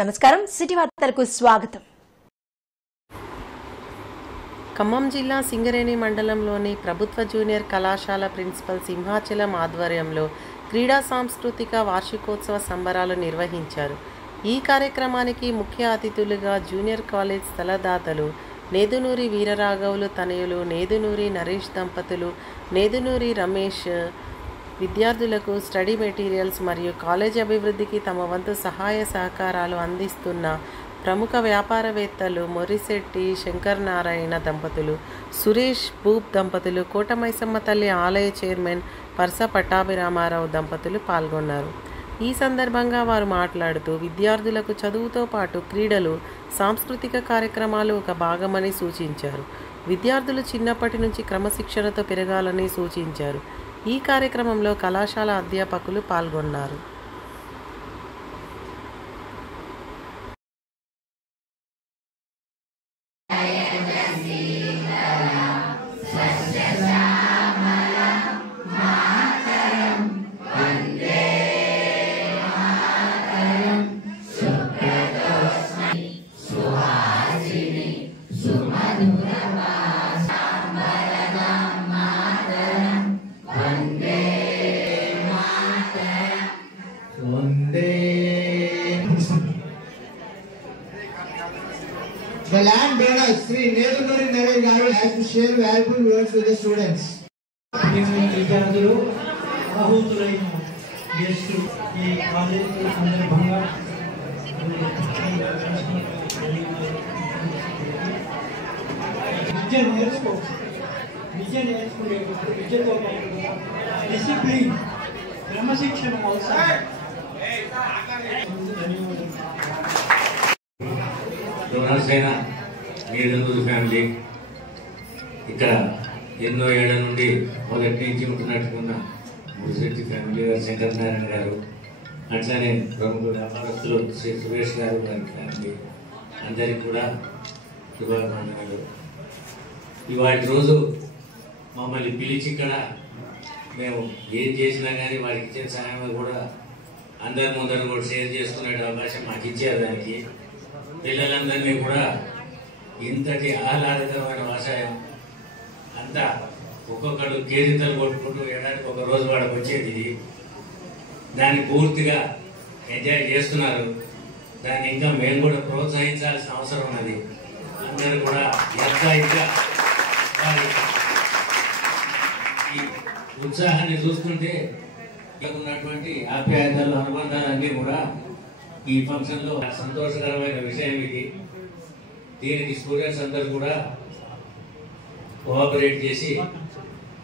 నమస్కారం, సిటీ వార్తలకు స్వాగతం. ఖమ్మం జిల్లా సింగరేణి మండలంలోని ప్రభుత్వ జూనియర్ కళాశాల ప్రిన్సిపల్ సింహాచలం ఆధ్వర్యంలో క్రీడా సాంస్కృతిక వార్షికోత్సవ సంబరాలు నిర్వహించారు. ఈ కార్యక్రమానికి ముఖ్య అతిథులుగా జూనియర్ కాలేజ్ స్థలదాతలు నేదునూరి వీరరాఘవులు తనయులు నేదునూరి నరేష్ దంపతులు, నేదునూరి రమేష్ విద్యార్థులకు స్టడీ మెటీరియల్స్ మరియు కాలేజ్ అభివృద్ధికి తమ వంతు సహాయ సహకారాలు అందిస్తున్న ప్రముఖ వ్యాపారవేత్తలు మొరిశెట్టి శంకర్ నారాయణ దంపతులు, సురేష్ భూప్ దంపతులు, కోటమైసమ్మ తల్లి ఆలయ చైర్మన్ పర్స పట్టాభిరామారావు దంపతులు పాల్గొన్నారు. ఈ సందర్భంగా వారు మాట్లాడుతూ విద్యార్థులకు చదువుతో పాటు క్రీడలు, సాంస్కృతిక కార్యక్రమాలు ఒక భాగమని సూచించారు. విద్యార్థులు చిన్నప్పటి నుంచి క్రమశిక్షణతో పెరగాలని సూచించారు. ఈ కార్యక్రమంలో కళాశాల అధ్యాపకులు పాల్గొన్నారు. The land donor, Sri Nedunuri Naresh Garu, has to share valuable words with the students. విద్యార్థులు ఆహుతులైన గెస్టులు ఈ కాలేజీ సందర్భంగా విద్య నేర్చుకునేటప్పుడు విద్యతో పాటు డిసిప్లిన్, క్రమశిక్షణ అవసరం. జనసేన నేదునూరి ఫ్యామిలీ ఇక్కడ ఎన్నో ఏళ్ల నుండి మొదటి నుంచి ఉంటున్నట్టుకున్న మురిశెట్టి ఫ్యామిలీ గారు, శంకర్ నారాయణ గారు, అట్లానే ప్రముఖ వ్యాపారస్తులు శ్రీ సురేష్ గారు గారి ఫ్యామిలీ అందరికీ కూడా శుభాకాంక్షలు. ఇవాటి రోజు మమ్మల్ని పిలిచి ఇక్కడ మేము ఏం చేసినా కానీ వారికి ఇచ్చిన సహాయం కూడా అందరి ముందర కూడా షేర్ చేసుకునే అవకాశం మాకు ఇచ్చారు. దానికి పిల్లలందరినీ కూడా ఇంతటి ఆహ్లాదకరమైన వ్యవసాయం అంతా ఒక్కొక్కరు కేరింతలు కొట్టుకుంటూ ఏడాదికి ఒక రోజు వాళ్ళకి వచ్చేది ఇది. దాన్ని పూర్తిగా ఎంజాయ్ చేస్తున్నారు. దాన్ని ఇంకా మేము కూడా ప్రోత్సహించాల్సిన అవసరం ఉన్నది. అందరూ కూడా ఇంకా వారి ఈ ఉత్సాహాన్ని చూస్తుంటే ఉన్నటువంటి ఆప్యాయతలు, అనుబంధాలన్నీ కూడా ఈ ఫంక్షన్ లో సంతోషకరమైన విషయం ఇది. దీనికి స్టూడెంట్స్ అందరూ కూడా కోఆపరేట్ చేసి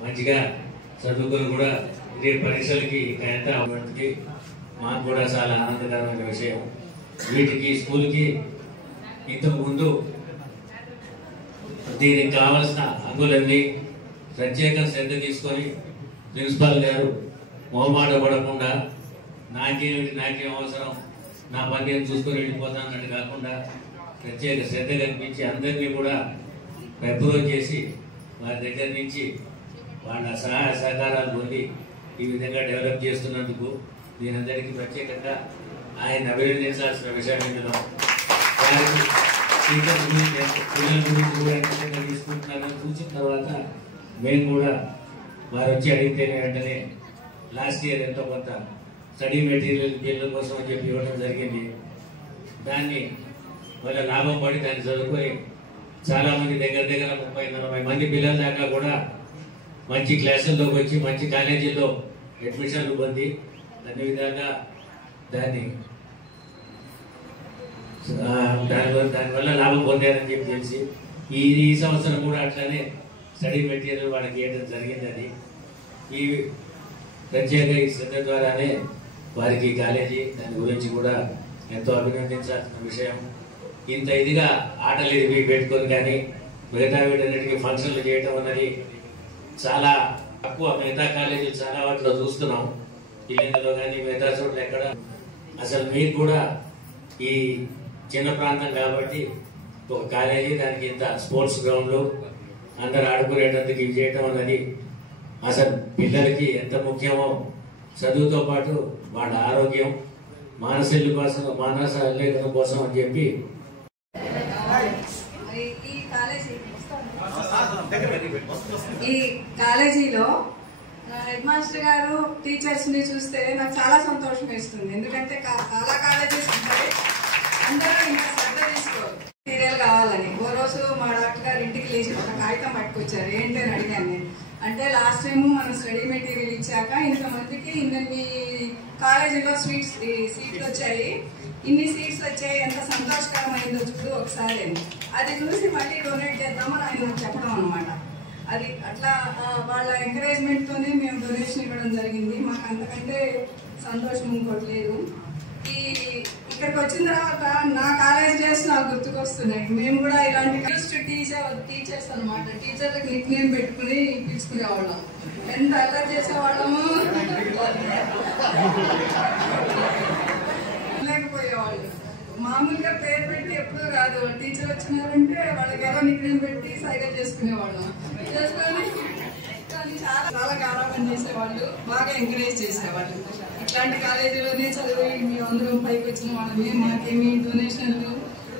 మంచిగా చదువుకొని కూడా ఇదే పరీక్షలకి ఎంత అవ్వడానికి మాకు కూడా చాలా ఆనందకరమైన విషయం. వీటికి స్కూల్కి ఇంతకు ముందు దీనికి కావాల్సిన హంగులన్నీ ప్రత్యేక శ్రద్ధ తీసుకొని ప్రిన్సిపాల్ గారు మొహమాట పడకుండా నాకేం అవసరం, నా పని నేను చూసుకొని వెళ్ళిపోతానన్నట్టు కాకుండా ప్రత్యేక శ్రద్ధ కనిపించి అందరినీ కూడా అప్రోచ్ చేసి వారి దగ్గర నుంచి వాళ్ళ సహాయ సహకారాలు పొంది ఈ విధంగా డెవలప్ చేస్తున్నందుకు దీనందరికీ ప్రత్యేకంగా ఆయన అభినందించాల్సిన విషయం. ఇందులో వారికి టీచర్స్ గురించి, పిల్లల గురించి కూడా ఎంత తీసుకుంటున్నారని చూసిన తర్వాత మేము కూడా వారు వచ్చి అడిగితేనే వెంటనే లాస్ట్ ఇయర్ ఎంతో కొంత స్టడీ మెటీరియల్ పిల్లల కోసం అని చెప్పి ఇవ్వడం జరిగింది. దాన్ని వాళ్ళ లాభం పడి దాన్ని చదువుకొని చాలామంది దగ్గర 30-40 మంది పిల్లల దాకా కూడా మంచి క్లాసుల్లోకి వచ్చి మంచి కాలేజీల్లో అడ్మిషన్లు పొంది అన్ని విధంగా దానివల్ల లాభం పొందారని చెప్పి తెలిసి ఈ సంవత్సరం కూడా అట్లానే స్టడీ మెటీరియల్ వాళ్ళకి ఇవ్వడం జరిగింది. అది ఈ ప్రత్యేక ఈ శ్రద్ధ ద్వారానే వారికి కాలేజీ దాని గురించి కూడా ఎంతో అభినందించాల్సిన విషయం. ఇంత ఇదిగా ఆటలు ఇవి పెట్టుకొని కానీ మిగతా వీటన్నిటికీ ఫంక్షన్లు చేయటం అన్నది చాలా తక్కువ. మిగతా కాలేజీలు చాలా వాటిలో చూస్తున్నాం. ఇల్లులో కానీ మిగతా చోట్ల ఎక్కడ అసలు మీకు కూడా ఈ చిన్న ప్రాంతం కాబట్టి ఒక కాలేజీ, దానికి ఇంత స్పోర్ట్స్ గ్రౌండ్లు, అందరు ఆడుకునేటందుకు ఇవి చేయటం అన్నది అసలు పిల్లలకి ఎంత ముఖ్యమో, చదువుతో పాటు వాళ్ళ ఆరోగ్యం, మానస లేఖనం కోసం అని చెప్పి ఈ కాలేజీలో హెడ్ మాస్టర్ గారు టీచర్స్ ని చూస్తే నాకు చాలా సంతోషం వేస్తుంది. ఎందుకంటే చాలా కాలేజెస్ ఉంటాయి, అందరూ ఇంకా శ్రద్ధ తీసుకోరు సీరియల్ కావాలని. ఓ రోజు మా డాక్టర్ గారు ఇంటికి లేచి ఒక కాగితం పట్టుకొచ్చారు. ఏంటి అని అడిగాను నేను. అంటే లాస్ట్ టైం మనం స్టడీ మెటీరియల్ ఇచ్చాక ఇంతమందికి ఇన్ని కాలేజీలో సీట్లు వచ్చాయి, ఇన్ని సీట్స్ వచ్చాయి, ఎంత సంతోషకరమైందో చూడు ఒకసారి. అది చూసి మళ్ళీ డొనేట్ చేద్దామని ఆయన నాకు చెప్పడం అనమాట. అది అట్లా వాళ్ళ ఎంకరేజ్మెంట్ తోనే మేము డొనేషన్ ఇవ్వడం జరిగింది. మాకు అంతకంటే సంతోషం ఇంకోట్లేదు. ఇక్కడికి వచ్చిన తర్వాత నా కాలేజ్ డేస్ నాకు గుర్తుకొస్తున్నాయి. మేము కూడా ఇలాంటి టీచర్స్ అనమాట. టీచర్లకు నిక్ నేమ్ పెట్టుకుని పిలుచుకునేవాళ్ళం. ఎంత అల్లరి చేసేవాళ్ళము, లేకపోయేవాళ్ళు. మామూలుగా పేరు పెట్టి ఎప్పుడు కాదు, టీచర్ వచ్చినారంటే వాళ్ళకి ఏదో నిక్ నేమ్ పెట్టి సైకిల్ చేసుకునేవాళ్ళం. చేసుకొని చాలా గారాబం చేసేవాళ్ళు, బాగా ఎంకరేజ్ చేసేవాళ్ళు. ఇట్లాంటి కాలేజీలోనే చదివి మేము అందరం పైకి వచ్చిన వాళ్ళమే. మాకేమి డొనేషన్లు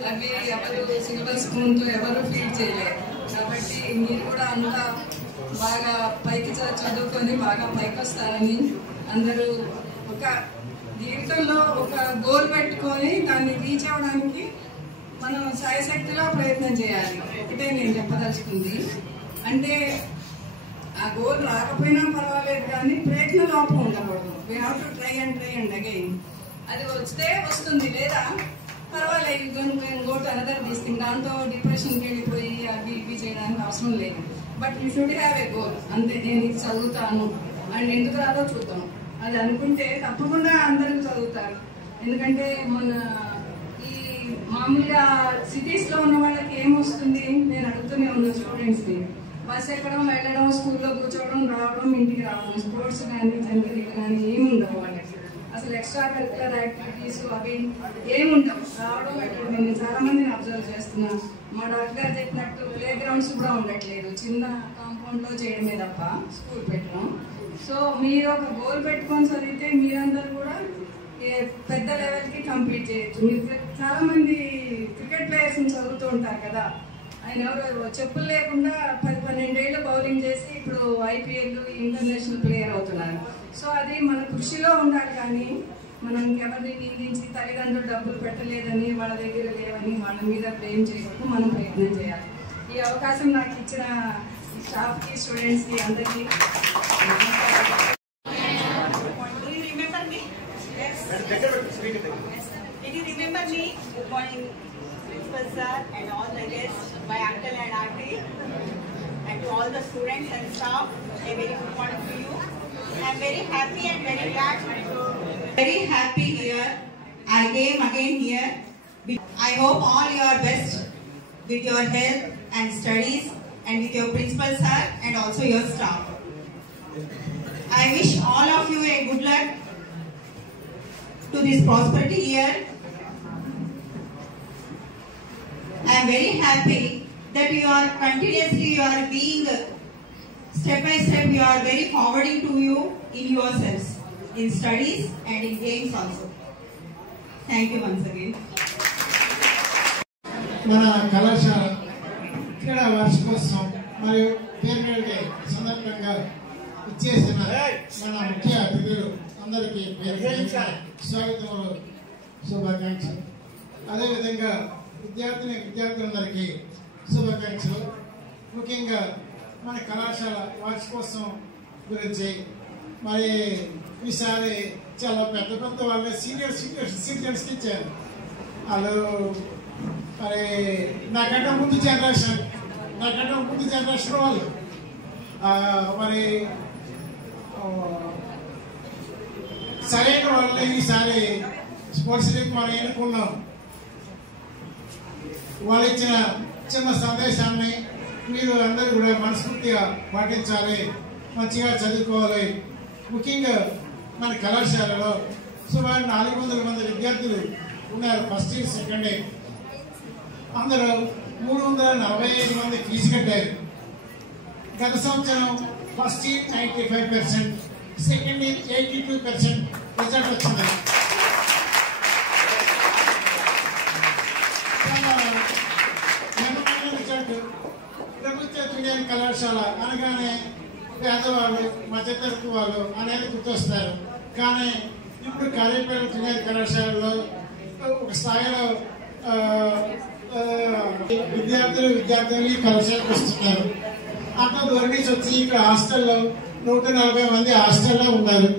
అవి ఎవరు సిల్వర్ స్పూన్తో ఎవరు ఫీడ్ చేయలేరు. కాబట్టి మీరు కూడా అంతా బాగా పైకి చదువుకొని బాగా పైకి వస్తారని అందరూ ఒక జీవితంలో ఒక గోల్ పెట్టుకొని దాన్ని రీచ్ అవ్వడానికి మనం సాయశక్తిలో ప్రయత్నం చేయాలి. ఒకటే నేను చెప్పదలుచుకుంది. అంటే ఆ గోల్ రాకపోయినా పర్వాలేదు, కానీ ప్రయత్న లోపం ఉండకూడదు. We have to try and again. అది వస్తే వస్తుంది, లేదా పర్వాలేదు, go to another this thing. దాంతో డిప్రెషన్కి వెళ్ళిపోయి అవి ఇవి చేయడానికి అవసరం లేదు. But you should have a goal. అంతే, నేను ఇది చదువుతాను అండ్ ఎందుకు రాదో చూద్దాం అది అనుకుంటే తప్పకుండా అందరూ చదువుతారు. ఎందుకంటే మన ఈ మామూలుగా సిటీస్ లో ఉన్న వాళ్ళకి ఏమొస్తుంది, నేను అడుగుతూనే ఉన్నా స్టూడెంట్స్ ని. బస్ ఎక్కడం, వెళ్ళడం, స్కూల్లో కూర్చోవడం, రావడం, ఇంటికి రావడం, స్పోర్ట్స్ కానీ జనరల్ కానీ ఏమి ఉండవు వాళ్ళకి. అసలు ఎక్స్ట్రా కరిక్యులర్ యాక్టివిటీస్ అవి ఏముండవు. రావడం వెళ్ళడం. నేను చాలా మందిని అబ్జర్వ్ చేస్తున్నా. మా డాక్టర్ గారు చెప్పినట్టు ప్లే గ్రౌండ్స్ కూడా ఉండట్లేదు, చిన్న కాంపౌండ్ లో చేయడమే తప్ప స్కూల్ పెట్టడం. సో మీరు ఒక గోల్ పెట్టుకొని చదివితే మీరందరూ కూడా పెద్ద లెవెల్ కి కంప్లీట్ చేయొచ్చు. మీరు చాలా మంది క్రికెట్ ప్లేయర్స్ చదువుతూ ఉంటారు కదా, ఆయన ఎవరు చెప్పులు లేకుండా 10-12 ఏళ్ళు బౌలింగ్ చేసి ఇప్పుడు IPL ఇంటర్నేషనల్ ప్లేయర్ అవుతున్నారు. సో అది మన కృషిలో ఉండాలి. కానీ మనం ఎవరిని నిందించి తల్లిదండ్రులు డబ్బులు పెట్టలేదని, వాళ్ళ దగ్గర లేవని వాళ్ళ మీద బ్లేమ్ చేయకూడదు. మనం ప్రయత్నం చేయాలి. ఈ అవకాశం నాకు ఇచ్చిన స్టాఫ్ కి, స్టూడెంట్స్ కి అందరికీ Good morning, Principal Sir and all the guests, my uncle and auntie, and to all the students and staff, a very good morning to you. I am very happy and very glad. Very happy here. I came again here. I hope all your best with your health and studies and with your Principal Sir and also your staff. I wish all of you a good luck to this prosperity year. I am very happy that you are continuously being step by step, you are very forwarding to you in yourselves, in studies and in games also. Thank you once again. మన కళాశాల క్రీడా వార్షికోత్సవం మరియు farewell day సందర్భంగా ఇచ్చేసిన మన ముఖ్య అతిథులు అందరికీ స్వాగతములు, శుభాకాంక్షలు. అదేవిధంగా విద్యార్థులందరికీ శుభాకాంక్షలు. ముఖ్యంగా మన కళాశాల వార్షికోత్సవం గురించి మరి ఈసారి చాలా పెద్ద వాళ్ళే సీనియర్ సిటిజన్స్కి ఇచ్చారు. వాళ్ళు మరి నాకంటే ముందు జనరేషన్ వాళ్ళు మరి సరైన వాళ్ళని ఈసారి స్పోర్ట్స్ లీగ్ మనం ఎన్నుకున్నాం. వాళ్ళు ఇచ్చిన చిన్న సందేశాన్ని మీరు అందరూ కూడా మనస్ఫూర్తిగా పాటించాలి, మంచిగా చదువుకోవాలి. ముఖ్యంగా మన కళాశాలలో సుమారు 400 మంది విద్యార్థులు ఉన్నారు. ఫస్ట్ ఇయర్, సెకండ్ ఇయర్ అందరూ 345 మంది ఫీజు కట్టారు. గత సంవత్సరం first year 95%, second year 82% result వచ్చింది. కళాశాల అనగానే పేదవాళ్ళు మధ్యతరగతి వాళ్ళు అనేది గుర్తొస్తారు. కానీ ఇప్పుడు కార్యపేట జూనియర్ కళాశాలలో ఒక స్థాయిలో విద్యార్థులు కళాశాలకు వస్తున్నారు. అంత దూరం నుంచి వచ్చి ఇక్కడ హాస్టల్లో 140 మంది హాస్టల్లో ఉన్నారు.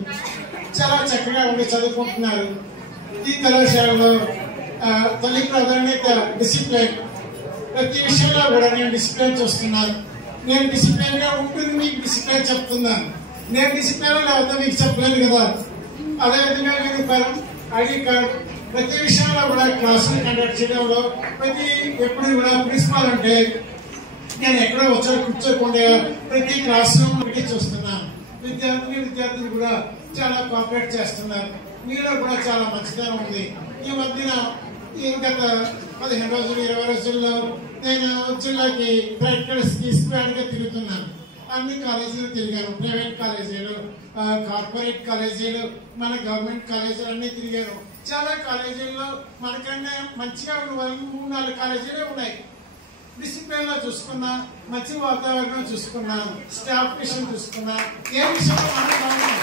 చాలా చక్కగా ఉండి చదువుకుంటున్నారు. ఈ కళాశాలలో తల్లి ప్రాధాన్యత డిసిప్లిన్. ప్రతి విషయంలో కూడా నేను డిసిప్లిన్ చూస్తున్నాను. నేను డిసిప్లిన్ గా ఉంటుంది మీకు డిసిప్లిన్ చెప్తున్నాను. నేను డిసిప్లిన్ లేకపోతే మీకు చెప్పలేను కదా. అదేవిధంగా నేను ఐడి కార్డ్ ప్రతి విషయంలో కూడా క్లాసులు కండక్ట్ చేయడంలో ఎప్పుడు కూడా ప్రిన్సిపాల్ అంటే నేను ఎక్కడో వచ్చి కూర్చోకుండా ప్రతి క్లాస్ రూమ్ చూస్తున్నాను. విద్యార్థులు కూడా చాలా కోఆపరేట్ చేస్తున్నారు. మీలో కూడా చాలా మంచిదనం ఉంది. ఈ మధ్యన గత 15 రోజులు 20 రోజుల్లో నేను జిల్లాకి ప్రాక్టికల్స్ తీసుకురావడానికి తిరుగుతున్నాను. అన్ని కాలేజీలు తిరిగాను. ప్రైవేట్ కాలేజీలు, కార్పొరేట్ కాలేజీలు, మన గవర్నమెంట్ కాలేజీలు అన్ని తిరిగాను. చాలా కాలేజీల్లో మనకన్నా మంచిగా ఉన్న వాళ్ళు 3-4 కాలేజీలే ఉన్నాయి. డిసిప్లిన్ లో చూసుకున్నా, మంచి వాతావరణం చూసుకున్నా, స్టాఫ్ విషయం చూసుకున్నా, ఏ విషయంలో మనం బాగున్నాం.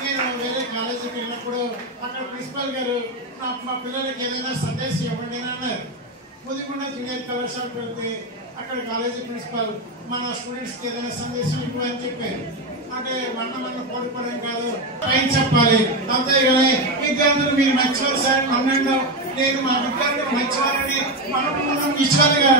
నేను వేరే కాలేజీకి వెళ్ళినప్పుడు అక్కడ ప్రిన్సిపల్ గారు మా పిల్లలకి ఏదైనా సందేశం ఇవ్వండి అని అన్నారు. ముదిగొండ జూనియర్ కళాశాలకు వెళ్తే అక్కడ కాలేజీ ప్రిన్సిపల్ మన స్టూడెంట్స్ కి ఏదైనా సందేశం ఇవ్వని చెప్పారు. అంటే మన పడుకోవడం కాదు, పైన చెప్పాలి. అంతేగాని విద్యార్థులు మీరు మంచివారు సార్ అన్నాడు, నేను మా విద్యార్థులు మంచివారని మనం విషయాలుగా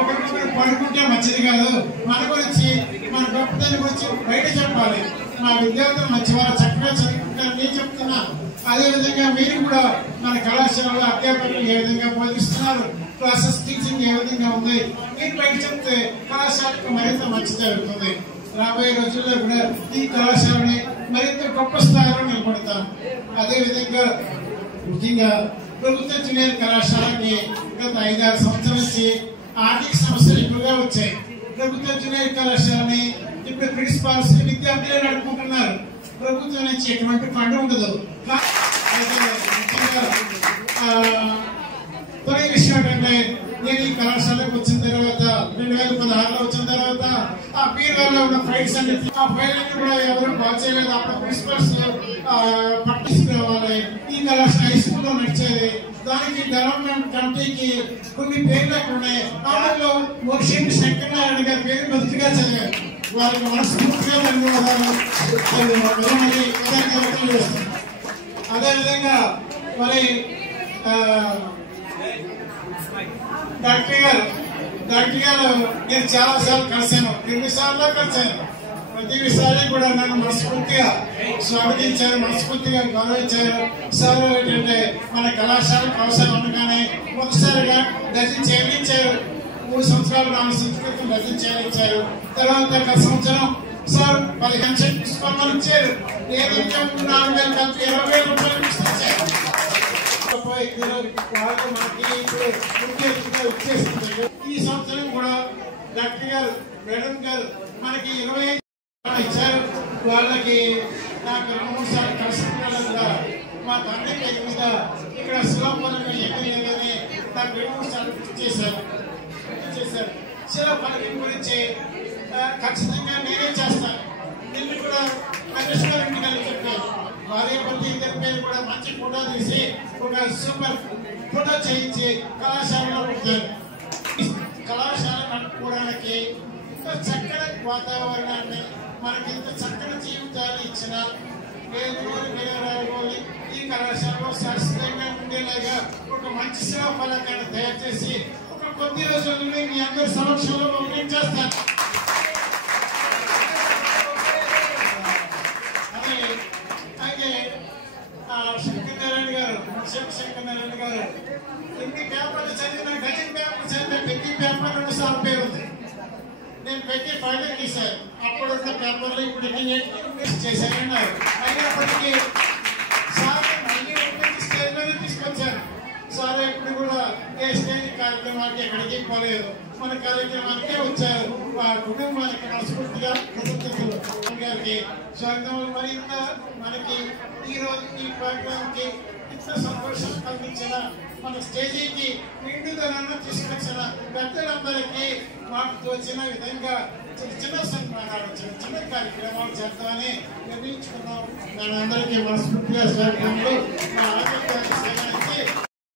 ఒకరికొకరు పడుకుంటే మంచిది కాదు. మన గురించి మన గొప్పతనం గురించి బయట చెప్పాలి. మా విద్యార్థులు మంచివారు చక్కగా చదువుకుంటారు నేను చెప్తున్నాను. అదేవిధంగా మీరు కూడా మన కళాశాలలో అధ్యాపకులు ఏ విధంగా బోధిస్తున్నారు, క్లాసెస్ టీచింగ్ ఏ విధంగా ఉంది మీరు బయట చెప్తే కళాశాలకు మరింత మంచి జరుగుతుంది. రాబోయే రోజుల్లో కూడా ఈ కళాశాలని మరింత గొప్ప స్థాయిలో నిలబడతాం. అదేవిధంగా ముఖ్యంగా ప్రభుత్వ జూనియర్ కళాశాలకి గత 5-6 సంవత్సరాల నుంచి ఆర్థిక సమస్యలు ఎక్కువగా వచ్చాయి. ప్రభుత్వ జూనియర్ కళాశాలని ఇప్పుడు ప్రిన్సిపాల్స్ విద్యార్థులే నడుపుకుంటున్నారు. ప్రభుత్వం నుంచి ఎటువంటి ఫండ్ ఉండదు. తొలి విషయం ఏంటంటే నేను ఈ కళాశాలకు వచ్చిన తర్వాత 2016లో వచ్చిన తర్వాత ఆ బీరువాలో ఉన్న ఫైల్స్ అన్ని ఆ ఫైల్ కూడా ఎవరు బాగా చేయలేదు. అప్పుడు ప్రిన్సిపల్స్ పట్టించుకోవాలి. ఈ కళాశాల హై స్కూల్లో నడిచేది. దానికి డెవలప్మెంట్ కమిటీకి కొన్ని పేర్లు అక్కడ ఉన్నాయి. వాళ్ళలో మోక్షి శంకరనారాయణ గారి పేరు మొదటిగా చదివారు. వారికి మనస్ఫూర్తిగా ధన్యవాదాలు. అదేవిధంగా మరి డాక్టర్ గారు నేను చాలా సార్లు కలిశాను. 2 సార్లు కలిశాను. ప్రతి విషయాన్ని కూడా నన్ను మనస్ఫూర్తిగా స్వాగతించారు, మనస్ఫూర్తిగా గౌరవించారు. సార్ ఏంటంటే మన కళాశాలకు అవసరం ఉండగానే మొదటిసారిగా డజన్ చేయించారు. 3 సంవత్సరాలు 4 సంవత్సరాలు డజన్ చేయించారు. తర్వాత గత సంవత్సరం సార్ 15 పుస్తకాలు ఇచ్చారు. ఏదైతే 4,000 కలిపి 20,000 రూపాయలు ఇచ్చారు. ఈ సంవత్సరం కూడా డాక్టర్ గారు మేడం గారు మనకి 25 ఇచ్చారు. వాళ్ళకి నాకు 2-3 సార్లు కలిసి మా తండ్రి పేరు మీద ఇక్కడ శిలాఫలకం ఎక్కడని నాకు 2-3 సార్లు చేశారు. శిలాఫలకం గురించి ఖచ్చితంగా నేనే చేస్తాను. నిన్ను కూడా రెస్టారెంట్కి వెళ్ళి చెప్పాను. భార్య భర్త ఇద్దరి పేరు కూడా మంచి ఫోటో తీసి ఒక సూపర్ ఫోటో చేయించి కళాశాలలో పెట్టారు. కళాశాల నడుపుకోవడానికి ఇంత చక్కటి వాతావరణాన్ని మనకి ఇంత చక్కటి జీవితాన్ని ఇచ్చిన ఈ కళాశాలలో శాశ్వతంగా ఉండేలాగా ఒక మంచి సేవా ఫలకాన్ని తయారు చేసి ఒక కొద్ది రోజుల్లోనే మీ అందరి సమక్షంలో ఓపెనింగ్ చేస్తాను. శంకరనారాయణ గారు ఎన్ని పేపర్లు చదివిన గజన్ పేపర్లు చదివిన ప్రతి పేపర్ 2 సార్లు పేరు ఉంది. నేను ప్రతి ఫైల్ తీశాను. అప్పుడున్న పేపర్లు ఇప్పుడు చేశానన్నారు. అయినప్పటికీ సార్ మళ్ళీ స్టేజ్ మీద తీసుకొచ్చారు. సార్ ఎప్పుడు కూడా ఏ స్టేజ్ కార్యక్రమానికి ఎక్కడికి పోలేదు. మన కార్యక్రమానికే వచ్చారు. ఆ కుటుంబానికి మనస్ఫూర్తిగా కృతజ్ఞతలు గారికి స్వాగతం. మరింత మనకి ఈ రోజు ఈ ప్రోగ్రామ్ కి ఇంత సంతోషం కలిగించిన మన స్టేజీకి నిండుదనాన్ని తీసుకొచ్చిన పెద్దలందరికీ మాకు తోచిన విధంగా చిన్న సన్మానాలు చిన్న కార్యక్రమాలు చేద్దామని నిర్ణయించుకున్నాం. మనందరికీ మనస్ఫూర్తిగా స్వాగతంలో మా ఆరోగ్యాన్ని సేకరించి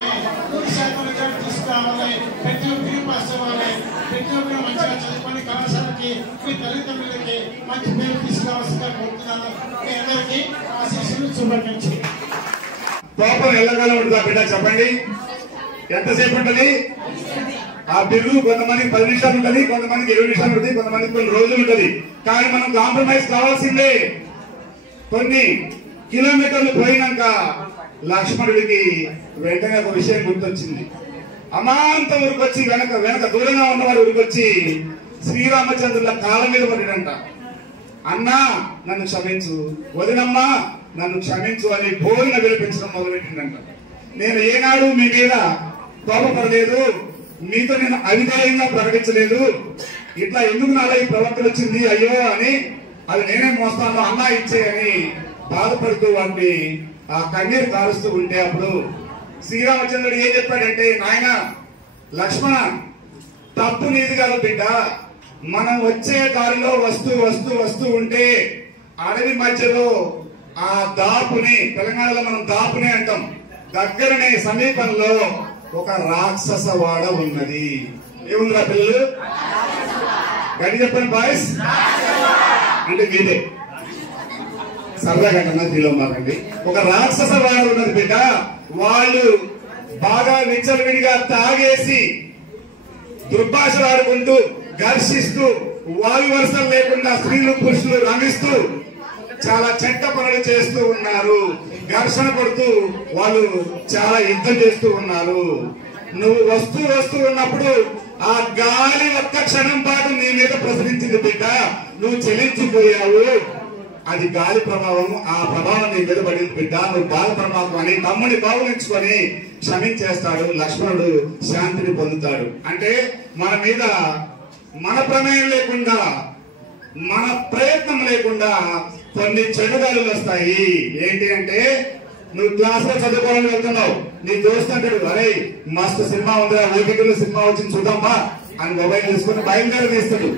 100% తీసుకోవాలి. ప్రతి ఒక్కరు పాస్ అవ్వాలి. ప్రతి ఒక్కరు మంచిగా చదువుకొని కళాశాలకి మీ తల్లిదండ్రులకి మంచి పేరు తీసుకోవాల్సిందిగా కోరుతున్నాను. మీ అందరికీ ఆశీస్సులు శుభాకాంక్షలు. కోపం ఎల్లకాలం ఉంటుందా బిడ్డ చెప్పండి? ఎంతసేపు ఉంటుంది? ఆ బిల్లు కొంతమందికి 10 నిమిషాలు ఉంటుంది, కొంతమందికి 20 నిమిషాలు ఉంటుంది, కొంతమందికి కొన్ని రోజులు ఉంటుంది. కానీ మనం కాంప్రమైజ్ కావాల్సిందే. కొన్ని కిలోమీటర్లు పోయినాక లక్ష్మణుడికి వెంటనే ఒక విషయం గుర్తొచ్చింది. అమాంతం ఊరికొచ్చి వెనక దూరంగా ఉన్నవాడు ఊరికొచ్చి శ్రీరామచంద్రుల కాళ్ళ మీద పడినంట. అన్నా నన్ను క్షమించు, వదినమ్మా నన్ను క్షమించు అని బోరున వినిపించడం మొదలుపెట్టిందంట. నేను ఏనాడు మీ మీద కోపపడలేదు, మీతో నేను అధికారంగా ప్రకటించలేదు, ఇట్లా ఎందుకు నాలో ఈ ప్రవర్తన వచ్చింది అయ్యో అని, అది నేనే మోస్తాను అన్నా ఇచ్చేయని బాధపడుతూ వాడిని ఆ కన్నీరు కారుస్తూ ఉంటే అప్పుడు శ్రీరామచంద్రుడు ఏం చెప్పాడంటే, నాయన లక్ష్మణ తప్పు నీది కాదు బిడ్డ, మనం వచ్చే దారిలో వస్తూ ఉంటే అడవి మధ్యలో ఆ దాపుని, తెలంగాణలో మనం దాపుని అంటాం, దగ్గరనే సమీపంలో ఒక రాక్షస వాడ ఉన్నది. ఏముందిరా పిల్లలు? గడి చెప్పండి బాయ్స్. అంటే మీదే సరదాగా కన్నా దీలో మాకండి. ఒక రాక్షస వాడ ఉన్నది బిడ్డ. వాళ్ళు బాగా విచ్చలవిడిగా తాగేసి దుర్భాషలు ఆడుకుంటూ ఘర్షిస్తూ వాయు వరుసలు లేకుండా స్త్రీలు పురుషులు రమిస్తూ చాలా చెడ్డ పనులు చేస్తూ ఉన్నారు. ఘర్షణ పడుతూ వాళ్ళు చాలా యుద్ధం చేస్తూ ఉన్నారు. నువ్వు వస్తూ ఉన్నప్పుడు ఆ గాలి ఒక్క క్షణం పాటు నీ మీద ప్రసరించింది బిడ్డ, నువ్వు చెలించిపోయావు. అది గాలి ప్రభావం, ఆ ప్రభావం నీ మీద పడింది బిడ్డ, నువ్వు బాధపడమాకు అని తమ్ముడిని బాగునించుకొని క్షమించేస్తాడు. లక్ష్మణుడు శాంతిని పొందుతాడు. అంటే మన మీద మన ప్రమేయం లేకుండా, మన ప్రయత్నం లేకుండా కొన్ని చెడు గాలులు వస్తాయి. ఏంటి అంటే, నువ్వు క్లాస్ లో చదువుకోవాలని వెళ్తున్నావు, నీ దోస్త్ అంటాడు, అరే మస్తు సినిమా ఉందా, ఓటీటీలో సినిమా వచ్చింది చూద్దామా అని మొబైల్ తీసుకుని బయలుదేరి తీస్తాడు.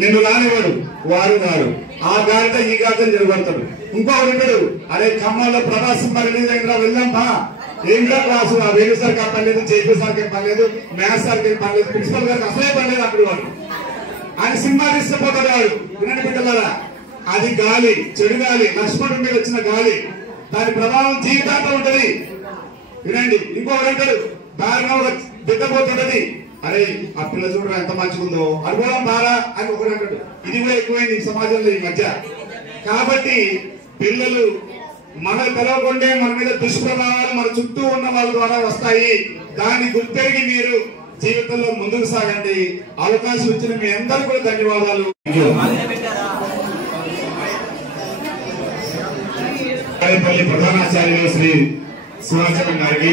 నిన్ను రానివాడు, వాడు రాడు. ఆ గాలితో ఈ గాలితో నిలబడతాడు. ఇంకొకడు ఉంటాడు, అరే ఖమ్మంలో ప్రభాస్ సినిమా రిలీజ్ అయిందా వెళ్దాంపా, ఏంటో క్లాసు ఆ వేణు సార్కి ఏం పనిలేదు, జేపీ సార్కి ఏం పనిలేదు, మ్యాథ్స్ సార్కి ఏం పనిలేదు, ప్రిన్సిపల్ గారికి అసలే పనిలేదు అంటాడు వాడు. ఆయన సినిమా తీసుకుపోతాడు వాడు. వినండి బిడ్డలారా, అది గాలి, చెడు గాలి, లక్ష్మణుడి మీద వచ్చిన గాలి, దాని ప్రభావం జీవితాంతం ఉంటది. వినండి, ఇంకొకరు అంటాడు, బాగా బిడ్డపోతుంటది, అరే ఆ పిల్ల చూడరా ఎంత మంచిగా ఉందో, అనుభవం బాగా అని ఒకడు అంటాడు. ఇది కూడా ఎక్కువైంది ఈ సమాజంలో ఈ మధ్య. కాబట్టి పిల్లలు మనకు తెలవకుండే మన మీద దుష్ప్రభావాలు మన చుట్టూ ఉన్న వాళ్ళ ద్వారా వస్తాయి. దాన్ని గుర్తెరిగి మీరు జీవితంలో ముందుకు సాగండి. అవకాశం ఇచ్చిన మీ అందరూ కూడా ధన్యవాదాలు. ప్రధానాచార్యులు శ్రీ సుహాచరం గారికి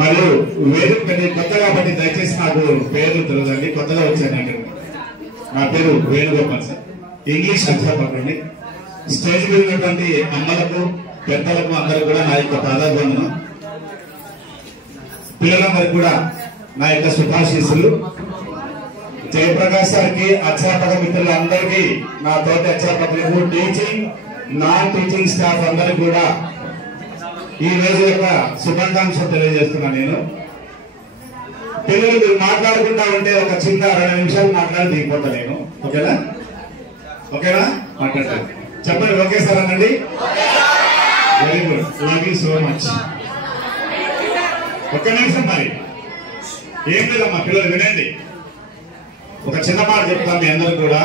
మరియు వేదిక కొత్త కాబట్టి దయచేసి నాకు పేరు తెలియదండి, కొత్తగా వచ్చాను. నా పేరు వేణుగోపాల్ సార్, ఇంగ్లీష్ అధ్యాపకుడిని. స్టేజ్ మీద ఉన్నటువంటి అమ్మలకు పెద్దలకు అందరూ కూడా నా యొక్క ప్రాధాన్యతను, పిల్లలందరికీ కూడా నా యొక్క శుభాశీస్సులు. జయప్రకాష్ సార్కి, అధ్యాపక మిత్రులందరికీ, నా తోటి అధ్యాపకులకు, టీచింగ్ నాన్ టీచింగ్ స్టాఫ్ అందరికీ కూడా ఈ రోజు యొక్క శుభాకాంక్షలు తెలియజేస్తున్నాను. నేను పిల్లలు మీరు మాట్లాడుకుంటా ఉంటే ఒక చిన్న 2 నిమిషాలు మాట్లాడి దిగిపోతా నేను. ఓకేనా? ఓకేనా? మాట్లాడతాను. చెప్పండి ఓకే సార్ అనండి. Very good, love you so much. ఒక్క నిమిషం మరి ఏం లేదమ్మా, పిల్లలు వినండి. ఒక చిన్న మాట చెప్తాను మీ అందరూ కూడా.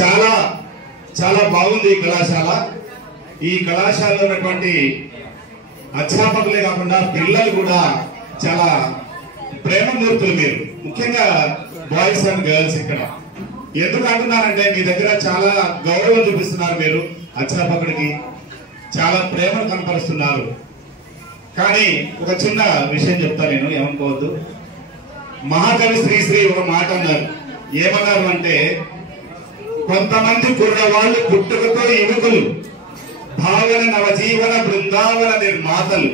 చాలా చాలా బాగుంది ఈ కళాశాల. ఈ కళాశాలలో ఉన్నటువంటి అధ్యాపకులే కాకుండా పిల్లలు కూడా చాలా ప్రేమమూర్తులు. మీరు ముఖ్యంగా బాయ్స్ అండ్ గర్ల్స్ ఇక్కడ ఎందుకు అంటున్నారంటే, మీ దగ్గర చాలా గౌరవం చూపిస్తున్నారు. మీరు అధ్యాపకుడికి చాలా ప్రేమను కనపరుస్తున్నారు. కానీ ఒక చిన్న విషయం చెప్తా నేను, ఏమనుకోవద్దు. మహాకవి శ్రీశ్రీ ఒక మాట అన్నారు. ఏమన్నారు అంటే, కొంతమంది కుర్రవాళ్ళు పుట్టుకతో యువకులు, భావన నవజీవన బృందావన నిర్మాతలు.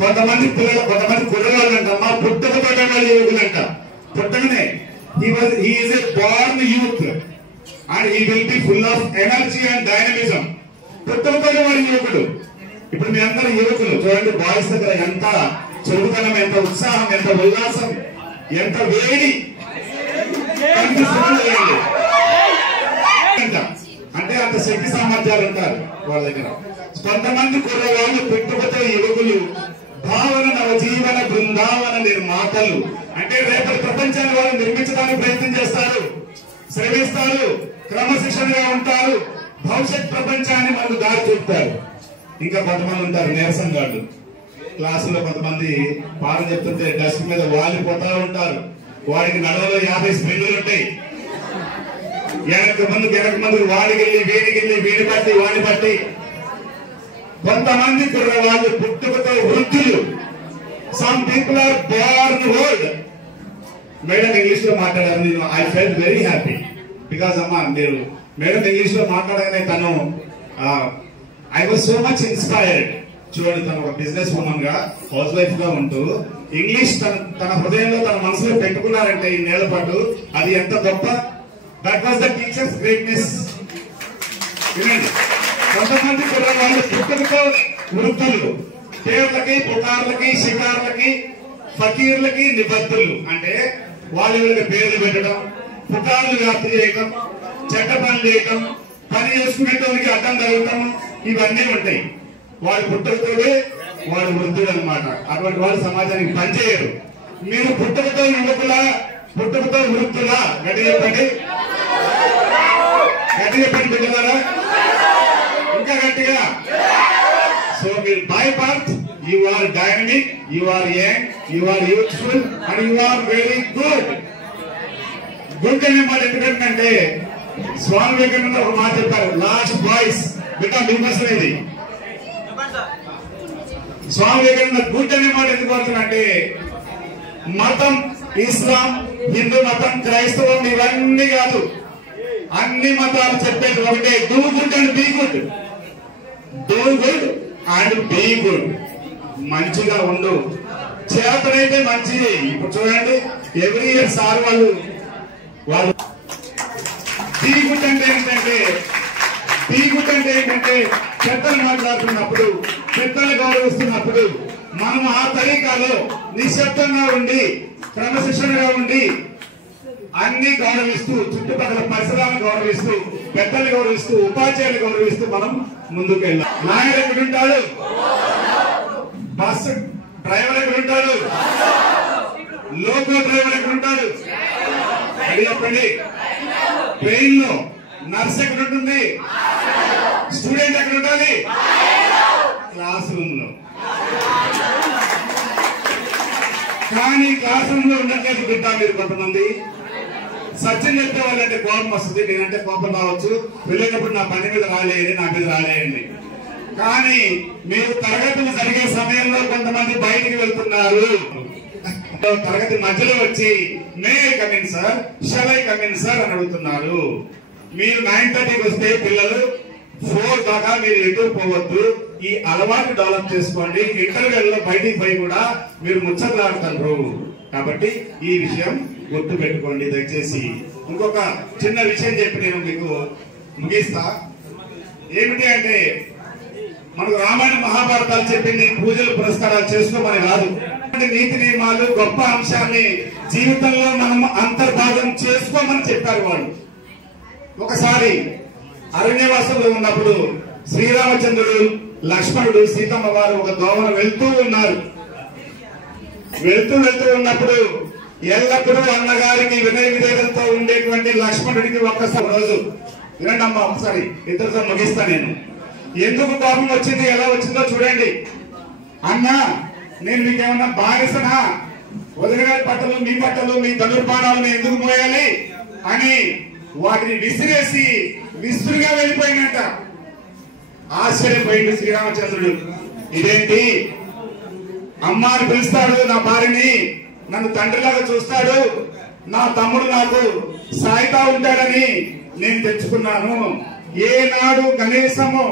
కొంతమంది పిల్లలు, కొంతమంది కుర్రవాళ్ళు అంటమ్మా, పుట్టకతోనే వాళ్ళు యువకులంట. పుట్టకనే he is a born youth and he will be full of energy and dynamism. పుట్టకతోనే వాడు యువకుడు. ఇప్పుడు మీ అందరూ యువకులు చూడండి, బాయ్స్ దగ్గర ఎంత చురుకుతనం, ఎంత ఉత్సాహం, ఎంత ఉల్లాసం, ఎంత వేడి అంటే అంత శక్తి సామర్థ్యాలు ఉంటారు వాళ్ళ దగ్గర. కొంతమంది కుర్రవాళ్ళు పుట్టుకతో యువకులు భావన నవజీవన బృందావన నిర్మాతలు. అంటే రేపటి ప్రపంచాన్ని వాళ్ళు నిర్మించడానికి ప్రయత్నం చేస్తారు, శ్రమిస్తారు, క్రమశిక్షణగా ఉంటారు, భవిష్యత్ ప్రపంచాన్ని మనకు దారి చూపుతారు. ఇంకా కొంతమంది ఉంటారు నీరసంగాళ్ళు. క్లాసులో కొంతమంది పాఠం చెప్తుంటే డస్క్ మీద వాలిపోతా ఉంటారు. వాడికి నడవలో 50 స్ప్రింగులు ఉంటాయి. వెనక ముందు వాడికెళ్ళి వీడి బట్టి వాడి బట్టి. కొంతమంది కుర్రవాళ్ళు పుట్టుకతో వృద్ధులు. Some people are born old. Madam English లో మాట్లాడారు, నేను I felt very happy because అమ్మా మీరు మేడం ఇంగ్లీష్ లో మాట్లాడగానే తను I was so much inspired. చూడండి, తను ఒక బిజినెస్ ఉమెన్ గా, హౌస్ వైఫ్ గా ఉంటూ ఇంగ్లీష్ తన హృదయంలో, తన మనసులో పెట్టుకున్నారంటే ఈ నేల పాటు, అది ఎంత గొప్ప. That was the teachers greatness. వినండి, కొంతమంది కూడా వాళ్ళు పుట్టుకతో వృద్ధులు, పేర్లకి, పుకార్లకి, షికార్లకి, ఫకీర్లకి నిబద్ధులు. అంటే వాళ్ళ వీళ్ళకి పేర్లు పెట్టడం, పుకార్లు వ్యాప్తి చేయటం, చెడ్డ పనులు చేయటం, పని చేసుకునేటోనికి అడ్డం జరగటం, ఇవన్నీ ఉంటాయి. వాడు పుట్టుకతోనే వాడు వృద్ధుడు అనమాట. అటువంటి వాడు సమాజానికి పనిచేయరు. మీరు పుట్టుకతో యువకులా, పుట్టుకతో వృద్ధులా? గట్టి చెప్పండి, గట్టి చెప్పండి బిడ్డలారా, ఇంకా గట్టిగా. సో మీరు by birth you are dynamic, you are young, you are youthful and you are very good. Good అనే మాట ఎందుకంటే స్వామి వివేకానంద ఒక మాట చెప్పారు, లాస్ట్ బాయ్స్ బికమ్ విమర్శన. ఇది స్వామి వివేకానంద గుడ్ అనే మాట ఎందుకు పడుతుందంటే, మతం ఇస్లాం, హిందూ మతం, క్రైస్తవం ఇవన్నీ కాదు, అన్ని మతాలు చెప్పేది ఒకటే, do good and be good. Do good and be good. మంచిగా ఉండు, చేతనైతే మంచిది. ఇప్పుడు చూడండి, ఎవ్రీ ఇయర్ సార్ వాళ్ళు బీ గుడ్ అంటే ఏంటంటే, పెద్దలు మాట్లాడుతున్నప్పుడు, పెద్దలు గౌరవిస్తున్నప్పుడు మనం ఆ తరీకాలో నిశ్శబ్దంగా ఉండి, క్రమశిక్షణగా ఉండి, అన్ని గౌరవిస్తూ, చుట్టుపక్కల పరిసరాలను గౌరవిస్తూ, పెద్దలు గౌరవిస్తూ, ఉపాధ్యాయులు గౌరవిస్తూ మనం ముందుకు వెళ్ళాలి. నాయకుడు ఎక్కడుంటాడు? బస్సు డ్రైవర్ ఎక్కడుంటాడు? లోకో డ్రైవర్ ఎక్కడుంటాడు? అది చెప్పండి. ట్రైన్ లో నర్స్ ఎక్కడ ఉంటుంది? స్టూడెంట్ ఎక్కడ ఉండాలి? క్లాస్ రూమ్ లో. కానీ క్లాస్ రూమ్ లో ఉండట్లేదు బిడ్డ. మీరు కొంతమంది సత్యం చెప్పే వాళ్ళంటే కోపం వస్తుంది, నేనంటే కోపం రావచ్చు, వెళ్ళేటప్పుడు నా పని మీద రాలేయండి, నా మీద రాలేయండి. కానీ మీరు తరగతులు జరిగే సమయంలో కొంతమంది బయటికి వెళ్తున్నారు. తరగతి మధ్యలో వచ్చి may I come in sir, shall I come in sir అని అడుగుతున్నారు. మీరు 9:30కి వస్తే పిల్లలు 4 దాకా మీరు ఎటు పోవద్దు. ఈ అలవాటు డెవలప్ చేసుకోండి. ఇంటర్వెల్ లో బయటికి పోయి కూడా మీరు ముచ్చట్లాడుతారు. కాబట్టి ఈ విషయం గుర్తు పెట్టుకోండి దయచేసి. ఇంకొక చిన్న విషయం చెప్పి నేను మీకు ముగిస్తా. ఏమిటి అంటే, మనకు రామాయణ మహాభారతాలు చెప్పింది పూజలు పురస్కారాలు చేసుకోమని కాదు. నీతి నియమాలు, గొప్ప అంశాన్ని జీవితంలో మనం అంతర్భాగం చేసుకోమని చెప్పారు వాళ్ళు. ఒకసారి అరణ్యవాసంలో ఉన్నప్పుడు శ్రీరామచంద్రుడు, లక్ష్మణుడు, సీతమ్మ వారు ఒక దోవన వెళ్తూ ఉన్నారు. వెళ్తూ ఉన్నప్పుడు ఎల్లప్పుడూ అన్నగారికి వినయ విధేయతలతో ఉండేటువంటి లక్ష్మణుడికి ఒక్కసారి రోజు, వినండి అమ్మ ఒకసారి, ఇద్దరితో ముగిస్తా నేను. ఎందుకు కోపం వచ్చింది, ఎలా వచ్చిందో చూడండి. అన్నా, నేను మీకేమన్నా బానిసనా? వదిలిగారి బట్టలు, మీ బట్టలు, మీ ధనుర్బాణాలను ఎందుకు మోయాలి అని వాటిని విసిరేసి విసురుగా వెళ్ళిపోయినట్ట. ఆశ్చర్యపోయింది శ్రీరామచంద్రుడు. ఇదేంటి, అమ్మాని పిలుస్తాడు నా భార్యని, నన్ను తండ్రిలాగా చూస్తాడు, నా తమ్ముడు నాకు సాయితా ఉంటాడని నేను తెచ్చుకున్నాను. ఏనాడు కనీసము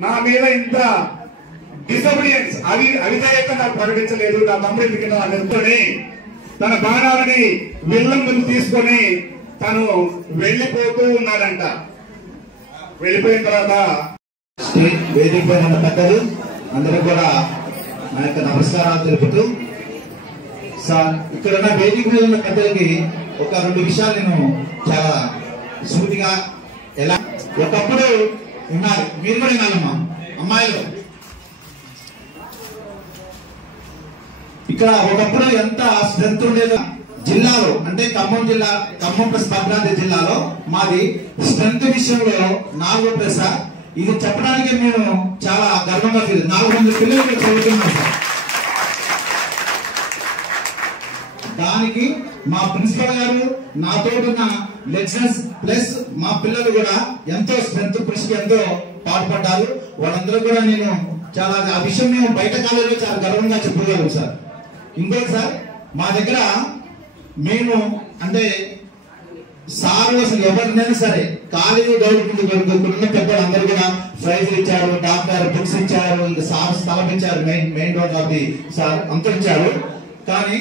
నా మీద ఇంత డిసోబిడియన్స్ అవిధేయత నాకు ప్రకటించలేదు, నా తమ్ముడు ఎందుకు అనుకుని తన బాణాలని విల్లంబులు తీసుకొని తను వెళ్ళిపోతూ ఉన్నాడంట. వెళ్ళిపోయిన తర్వాత వేదిక పైన ఉన్న పెద్దలు అందరూ కూడా నా యొక్క నమస్కారాలు తెలుపుతూ, సార్ ఇక్కడ ఉన్న వేదిక మీద ఉన్న పెద్దలకి ఒక 2 విషయాలు నేను చాలా సూటిగా ఎలా ఒకప్పుడు ఉన్నారు, మీరు కూడా వినాలమ్మా అమ్మాయిలు. ఇక్కడ ఒకప్పుడు ఎంత స్ట్రెంత్ ఉండేదో జిల్లాలో, అంటే ఖమ్మం జిల్లా, ఖమ్మం ప్లస్ భద్రాద్రి జిల్లాలో మాది స్ట్రెంత్ విషయంలో 4వ ప్లేస్ సార్. ఇది చెప్పడానికి మేము చాలా గర్వంగా ఫీల్. 400 పిల్లలు చదువుతున్నాం సార్. దానికి మా ప్రిన్సిపల్ గారు, నాతో ఉన్న లెక్చరర్స్ ప్లస్ మా పిల్లలు కూడా ఎంతో స్ట్రెంత్ కృషికి ఎంతో పాటుపడ్డారు. వాళ్ళందరూ కూడా నేను చాలా ఆ విషయం మేము బయట కాలేజీలో చాలా గర్వంగా చెప్పగలం సార్. ఇంకోటి సార్, మా దగ్గర మేము అంటే సార్ అసలు ఎవరినైనా సరే కాలేజీ డెవలప్మెంట్ ఉన్న పెద్దలు అందరూ కూడా ప్రైజులు ఇచ్చారు, డాక్టర్ బుక్స్ ఇచ్చారు, ఇంకా సార్ స్థలం ఇచ్చారు, main road of the sir అంతా ఇచ్చారు. కానీ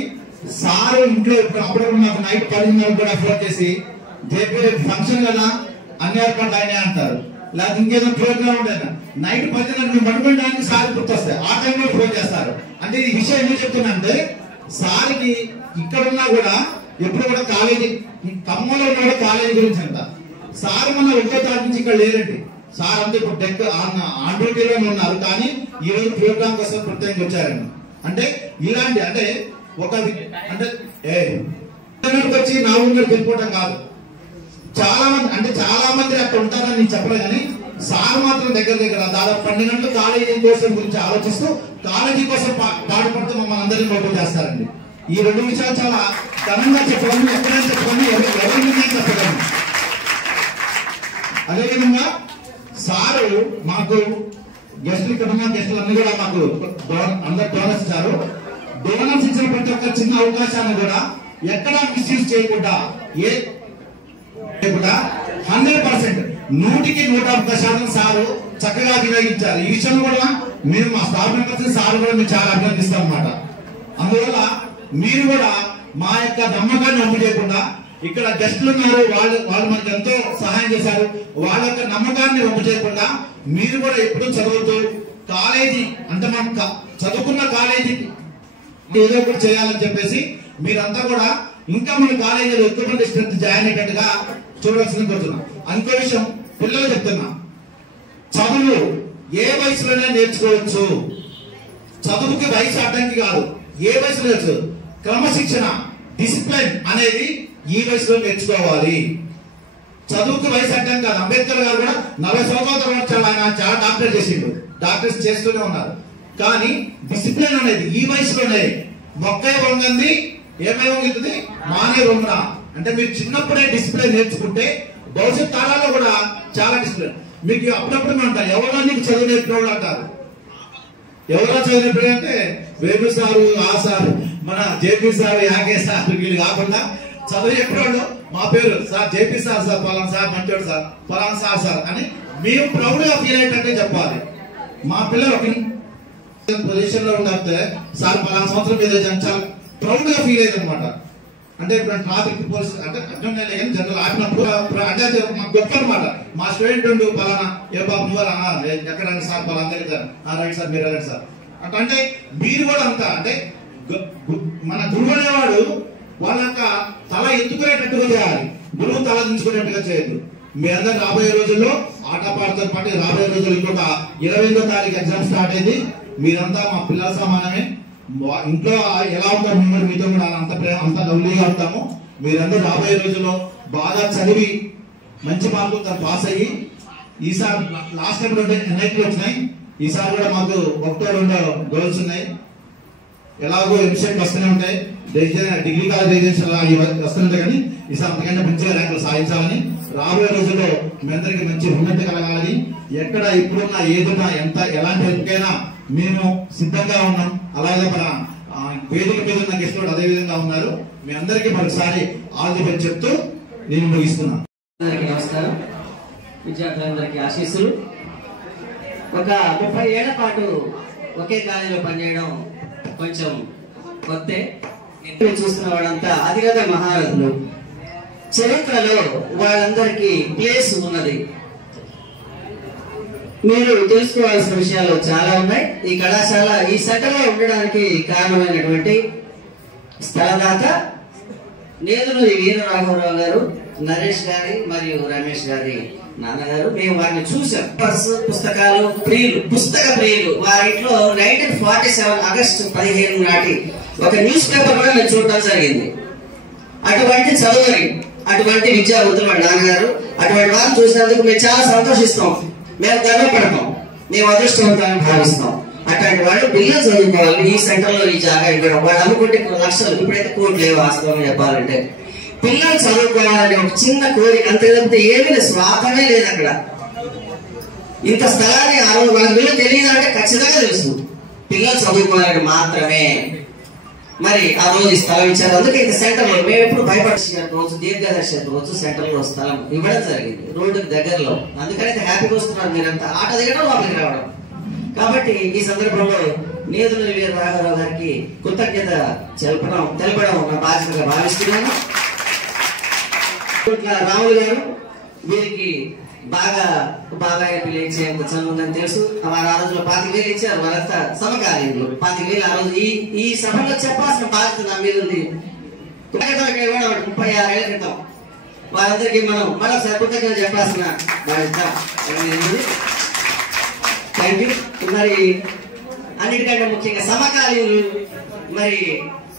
సార్ ఇంట్లో అప్పుడప్పుడు నాకు నైట్ 10:30 కూడా ఫోన్ చేసి జేపీ ఫంక్షన్ కదా అన్ని ఏర్పాట్లు అయినా అంటారు, లేకపోతే ఇంకేదో ప్రోగ్రామ్ ఉంటాయి. నైట్ 10:30 పడుకోవడానికి సార్ గుర్తొస్తాయి, ఆ టైంలో ఫోన్ చేస్తారు. అంటే ఈ విషయం ఎందుకు చెప్తున్నా, సార్కి ఇక్కడున్నా కూడా ఎప్పుడు కూడా కాలేజీ ఖమ్మంలో ఉన్న కూడా కాలేజీ గురించి అంట. సార్ మన 1వ తారీఖు నుంచి ఇక్కడ లేరండి. సార్ అంతా ఇప్పుడు డెక్ ఆన్ డ్యూటీలోనే ఉన్నారు, కానీ ఈ రోజు ప్రోగ్రామ్ కోసం ప్రత్యేకంగా వచ్చారండి. అంటే ఇలాంటి అంటే ఒక అంటే వచ్చి నా ఊళ్ళో వెళ్ళిపోవడం కాదు. చాలా మంది అక్కడ ఉంటారని నేను చెప్పలేదు, కానీ సార్ మాత్రం దగ్గర దాదాపు 12 గంటలు కాలేజీ కోసం గురించి ఆలోచిస్తూ కాలేజీ కోసం పాటుపడుతూ మమ్మల్ని అందరినీ మోటివేట్ చేస్తారండి. ఈ 2 విషయాలు చాలా ఘనంగా చెప్పగలను, ఎక్కడైనా చెప్పగలను, ఎవరి చెప్పగలను. అదేవిధంగా సారు మాకు గెస్టులు ఇక్కడ ఉన్న గెస్టులు అన్ని కూడా మాకు అందరు డోనర్స్ ఇచ్చారు. డోనర్స్ ఇచ్చిన ప్రతి ఒక్క చిన్న అవకాశాన్ని కూడా ఎక్కడా మిస్యూజ్ చేయకుండా 100% 100% సారు చక్కగా వినియోగించారు. ఈ విషయం కూడా మేము మా స్టాఫ్ మెంబర్స్ సార్ కూడా మేము చాలా అభినందిస్తాం అన్నమాట. అందువల్ల మీరు కూడా మా యొక్క నమ్మకాన్ని నమ్ము చేయకుండా, ఇక్కడ గెస్టులు ఉన్నారు, వాళ్ళు మనకు ఎంతో సహాయం చేశారు, వాళ్ళ యొక్క నమ్మకాన్ని నమ్ము చేయకుండా మీరు కూడా ఎప్పుడు చదువుతూ కాలేజీ అంటే మనం చదువుకున్న కాలేజీ ఏదో ఒకటి చేయాలని చెప్పేసి మీరంతా కూడా ఇంకా మన కాలేజీలో ఎక్కువ మంది స్ట్రెంత్ జాయిన్ అయ్యేటట్టుగా చూడాల్సింది కోరుతున్నాం. ఇంకో విషయం పిల్లలు చెప్తున్నా, చదువు ఏ వయసులోనే నేర్చుకోవచ్చు. చదువుకి వయసు అడ్డంకి కాదు, ఏ వయసులో నేర్చు. క్రమశిక్షణ, డిసిప్లిన్ అనేది ఈ వయసులో నేర్చుకోవాలి. చదువుకి వయసు అడ్డం కాదు. అంబేద్కర్ గారు కూడా 40 సంవత్సరాల తర్వాత ఆయన చాలా డాక్టర్ చేసిండు, డాక్టర్స్ చేస్తూనే ఉన్నారు. కానీ డిసిప్లిన్ అనేది ఈ వయసులోనే. మొక్కే వంగంది ఏమై వంగుతుంది, మానే వంగన. అంటే మీరు చిన్నప్పుడే డిసిప్లిన్ నేర్చుకుంటే భవిష్యత్ తరాల్లో కూడా చాలా డిసిప్లిన్. మీకు అప్పుడప్పుడు అంటారు ఎవరో నీకు చదువు నేర్పినోడు అంటారు. ఎవరో చదువు నేర్పి అంటే వేణు సారు, ఆ సారు, మన జేపీ సార్, యాకే సార్ వీళ్ళు కాకుండా చదువు చెప్పేవాళ్ళు మా పేరు సార్ జేపీ సార్, సార్ పలానా సార్ మంచోడు సార్, పలానా సార్ అని మేము ప్రౌడ్ గా ఫీల్ అయ్యేటట్టే చెప్పాలి. మా పిల్లలు పొజిషన్ లో ఉంటే సార్ పలానా సంవత్సరం మీద చాలా ప్రౌడ్ గా ఫీల్ అయ్యేది అనమాట. అంటే ఇప్పుడు ట్రాఫిక్ పోలీస్ అంటే జనరల్ ఆపినప్పుడు అంటే మాకు గొప్ప అనమాట. మా స్టూడెంట్ ఉండు పలానా ఏ బాబు నువ్వరా ఎక్కడ సార్ పలానా దగ్గర రైట్ సార్ మీరు రండి సార్ అంటే మీరు కూడా అంతా అంటే మన గురువు అనేవాడు వాళ్ళ యొక్క తల ఎత్తుకునేటట్టుగా చేయాలి, గురువు తల దించుకునేట్టుగా చేయద్దు. మీ అందరు రాబోయే రోజుల్లో ఆటపాటతో పాటు రాబోయే రోజుల్లో ఇంకొక 25వ తారీఖు ఎగ్జామ్ స్టార్ట్ అయింది. మీరంతా మా పిల్లల సమానమే. ఇంట్లో ఎలా ఉంటారు మిమ్మల్ని మీతో కూడా అంత ప్రేమ అంత లవ్లీగా ఉంటాము. మీరందరూ రాబోయే రోజుల్లో బాగా చదివి మంచి మార్కులతో పాస్ అయ్యి ఈసారి లాస్ట్ టైం 2 NIT వచ్చినాయి, ఈసారి కూడా మాకు 1-2 గోల్స్ ఉన్నాయి. ఎలాగో ఎంసెట్ వస్తూనే ఉంటాయి, డిగ్రీ కాలేజ్ రెసిడెన్షియల్ వస్తుంటాయి, కానీ ఈసారి అంతకంటే మంచిగా ర్యాంకులు సాధించాలని రాబోయే రోజుల్లో మీ అందరికీ మంచి ఉన్నతి కలగాలని ఎక్కడ ఇప్పుడున్న ఏదున్నా ఎంత ఎలాంటి హెల్ప్కైనా మేము సిద్ధంగా ఉన్నాం. అలాగే మన వేదిక మీద ఉన్న గెస్టులు అదే విధంగా ఉన్నారు. మీ అందరికీ మరొకసారి ఆల్ ది బెస్ట్ చెప్తూ నేను ముగిస్తున్నాను. నమస్కారం. విద్యార్థులందరికీ ఆశీస్సులు. ఒక 30 ఏళ్ల పాటు ఒకే కాలేజీలో పనిచేయడం కొంచెం కొత్తే. చూస్తున్న వాళ్ళంతా అధిగత మహారథులు. చరిత్రలో వాళ్ళందరికీ ప్లేస్ ఉన్నది. మీరు తెలుసుకోవాల్సిన విషయాలు చాలా ఉన్నాయి. ఈ కళాశాల ఈ సెంటర్లో ఉండడానికి కారణమైనటువంటి స్థలదాత నేదునూరి వీరరాఘవరావు గారు, నరేష్ గారి మరియు రమేష్ గారి నాన్నగారు. మేము వారిని చూసాం. పుస్తకాలు ప్రియులు, పుస్తక ప్రియులు. వారిలో 1947 ఆగస్టు 15 నాటి ఒక న్యూస్ పేపర్ కూడా మేము చూడటం జరిగింది. అటువంటి చదువుని, అటువంటి విద్యావంతులు వాళ్ళ నాన్నగారు. అటువంటి వారిని చూసినందుకు మేము చాలా సంతోషిస్తాం, మేము గర్వపడతాం, మేము అదృష్టవంతాన్ని భావిస్తాం. అట్లాంటి వాళ్ళు పిల్లలు చదువుకోవాలి. ఈ సెంటర్ లో ఈ జాగా ఇవ్వడం, వాళ్ళు అనుకుంటే లక్షలు, ఇప్పుడైతే కోట్లు లేవు వాస్తవం చెప్పాలంటే. పిల్లలు చదువుకోవాలని ఒక చిన్న కోరిక, అంతే తప్పితే ఏమీ లేదు, స్వార్థమే లేదు అక్కడ. ఇంత స్థలాన్ని ఆ రోజు వాళ్ళకి వీళ్ళు తెలియదంటే ఖచ్చితంగా తెలుసు, పిల్లలు చదువుకోవాలని మాత్రమే. మరి ఆ రోజు ఈ స్థలం ఇచ్చారు. అందుకే ఇంత సెంటర్ లో మేము ఎప్పుడు భయపడుతున్న దీర్ఘదర్శి రోజు సెంటర్ లో స్థలం ఇవ్వడం జరిగింది, రోడ్డుకి దగ్గరలో. అందుకనైతే హ్యాపీగా వస్తున్నారు మీరంతా, ఆట దిగడం లోపలికి రావడం. కాబట్టి ఈ సందర్భంలో నేదునూరి వీరరాఘవరావు గారికి కృతజ్ఞత తెలపడం నా బాధ్యతగా భావిస్తున్నాను. రాములు గారు, వీరికి బాగా పిలిచేంత చదువుందని తెలుసు. వారు ఆ రోజులో 25,000 ఇచ్చారు. వారంతా సమకాలీనులు. 25,000 ఆ రోజు ఈ సభలో చెప్పాల్సిన బాధ్యత నా మీద ఉంది. 36 ఏళ్ల క్రితం వారందరికీ మనం మరోసారి కృతజ్ఞత చెప్పాల్సిన బాధ్యత ఉంది. Thank you. మరి అన్నిటికంటే ముఖ్యంగా సమకాలీనులు, మరి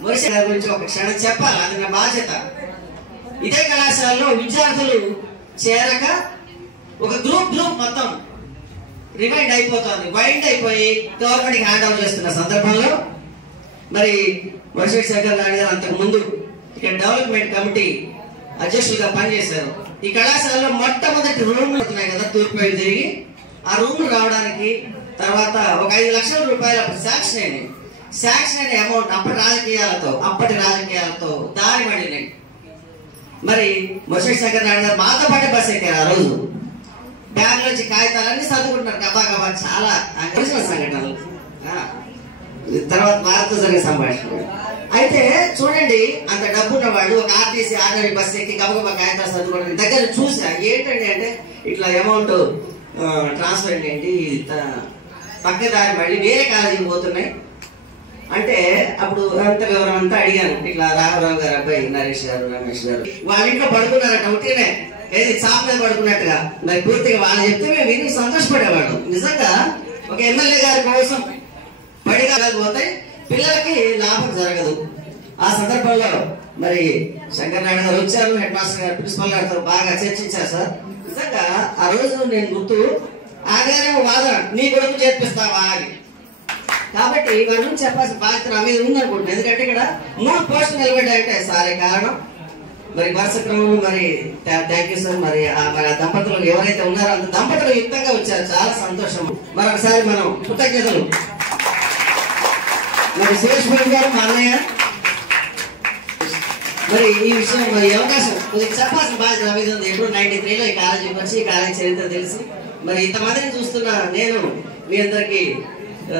మురళి గారి గురించి ఒక క్షణం చెప్పాలి, అది నా బాధ్యత. ఇదే కళాశాలలో విద్యార్థులు చేరక ఒక గ్రూప్ మొత్తం రివైండ్ అయిపోయి గవర్నమెంట్ కి హ్యాండ్ ఓవర్ చేస్తున్న సందర్భంలో మరి వరశేఖర్ శంకర్ నాయుడు గారు అంతకు ముందు ఇక్కడ డెవలప్మెంట్ కమిటీ అధ్యక్షులుగా పనిచేశారు. ఈ కళాశాలలో మొట్టమొదటి రూమ్ అవుతున్నాయి కదా, తూర్పు వైపు తిరిగి ఆ రూమ్ రావడానికి తర్వాత ఒక 5 లక్షల రూపాయలు అప్పుడు శాంక్షన్ అయిన అమౌంట్ అప్పటి రాజకీయాలతో దారి పడినాయి. మరి వరశేఖర్ శంకర్ నాయుడు గారు మాతో పాటు బస్ ఎక్కారు. ఆ రోజు బ్యాగ్ నుంచి కాగితాలన్నీ చదువుకుంటున్నారు గబా చాలా తెలిసిన సంఘటనలు. తర్వాత వారితో జరిగిన సంభాషణ. అయితే చూడండి, అంత డబ్బున్న వాళ్ళు ఒక ఆర్టీసీ ఆర్డినరీ బస్ ఎక్కి గబగబా కాగితాలు చదువుకోవడానికి దగ్గర చూసా. ఏంటండి అంటే ఇట్లా అమౌంట్ ట్రాన్స్ఫర్ ఏంటి, పక్కదారి మళ్ళీ వేరే కాలేజీకి పోతున్నాయి అంటే అప్పుడు అంత వివరం అంతా అడిగాను. ఇట్లా రాఘవరావు గారు అబ్బాయి నరేష్ గారు, రమేష్ గారు వాళ్ళ ఇంట్లో పడుకున్నారట. ఒకటినే ఏది చాప్ మీద పడుకున్నట్టుగా. మరి పూర్తిగా వాళ్ళు చెప్తే మేము విని సంతోషపడేవాళ్ళం. నిజంగా ఒక ఎమ్మెల్యే గారి కోసం పడిపోతే పిల్లలకి లాభం జరగదు. ఆ సందర్భంలో మరి శంకర్ నాయుడు గారు వచ్చారు, హెడ్ మాస్టర్ గారు, ప్రిన్సిపల్ గారితో బాగా చర్చించారు. సార్ నిజంగా ఆ రోజు నేను గుర్తు ఆగానే వాదన, నీ కొడుకు చేర్పిస్తావా అని. కాబట్టి వారి నుంచి చెప్పాల్సిన బాధ్యత నా మీద ఉందనుకుంటున్నాను. ఎందుకంటే ఇక్కడ 3 పోస్టులు నిలబడ్డాయంటే సారే కారణం. మరి వరుస క్రమంలో మరి థ్యాంక్ యూ సార్. మరి ఆ దంపతులు ఎవరైతే ఉన్నారో అంత దంపతులు యుక్తంగా వచ్చారు, చాలా సంతోషం. మరొకసారి మనం కృతజ్ఞతలు. మరి సురేష్ బాబు గారు, మా అన్నయ్య, మరి ఈ విషయం మరి అవకాశం చెప్పాల్సిన బాధ్యత నా మీద ఉంది. ఎప్పుడు 93లో ఈ కాలేజీకి వచ్చి ఈ కాలేజీ చరిత్ర తెలిసి మరి ఇంతమందిని చూస్తున్న నేను మీ అందరికీ